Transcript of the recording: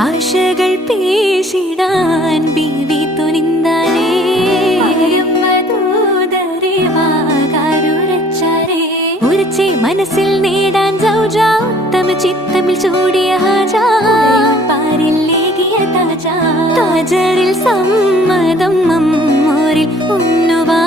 ആശകൾ പേശിടാൻ ബീവി തുനിന്താനേ ഉറച്ചെ മനസ്സിൽ നേടാൻ ഉത്തമ ചിത്തമിൽ ചൂടിയ ഹാജാ പാരില്ലേകിയ താജാ താജറിൽ സമ്മതം അമ്മോരിൽ ഉന്നുവാ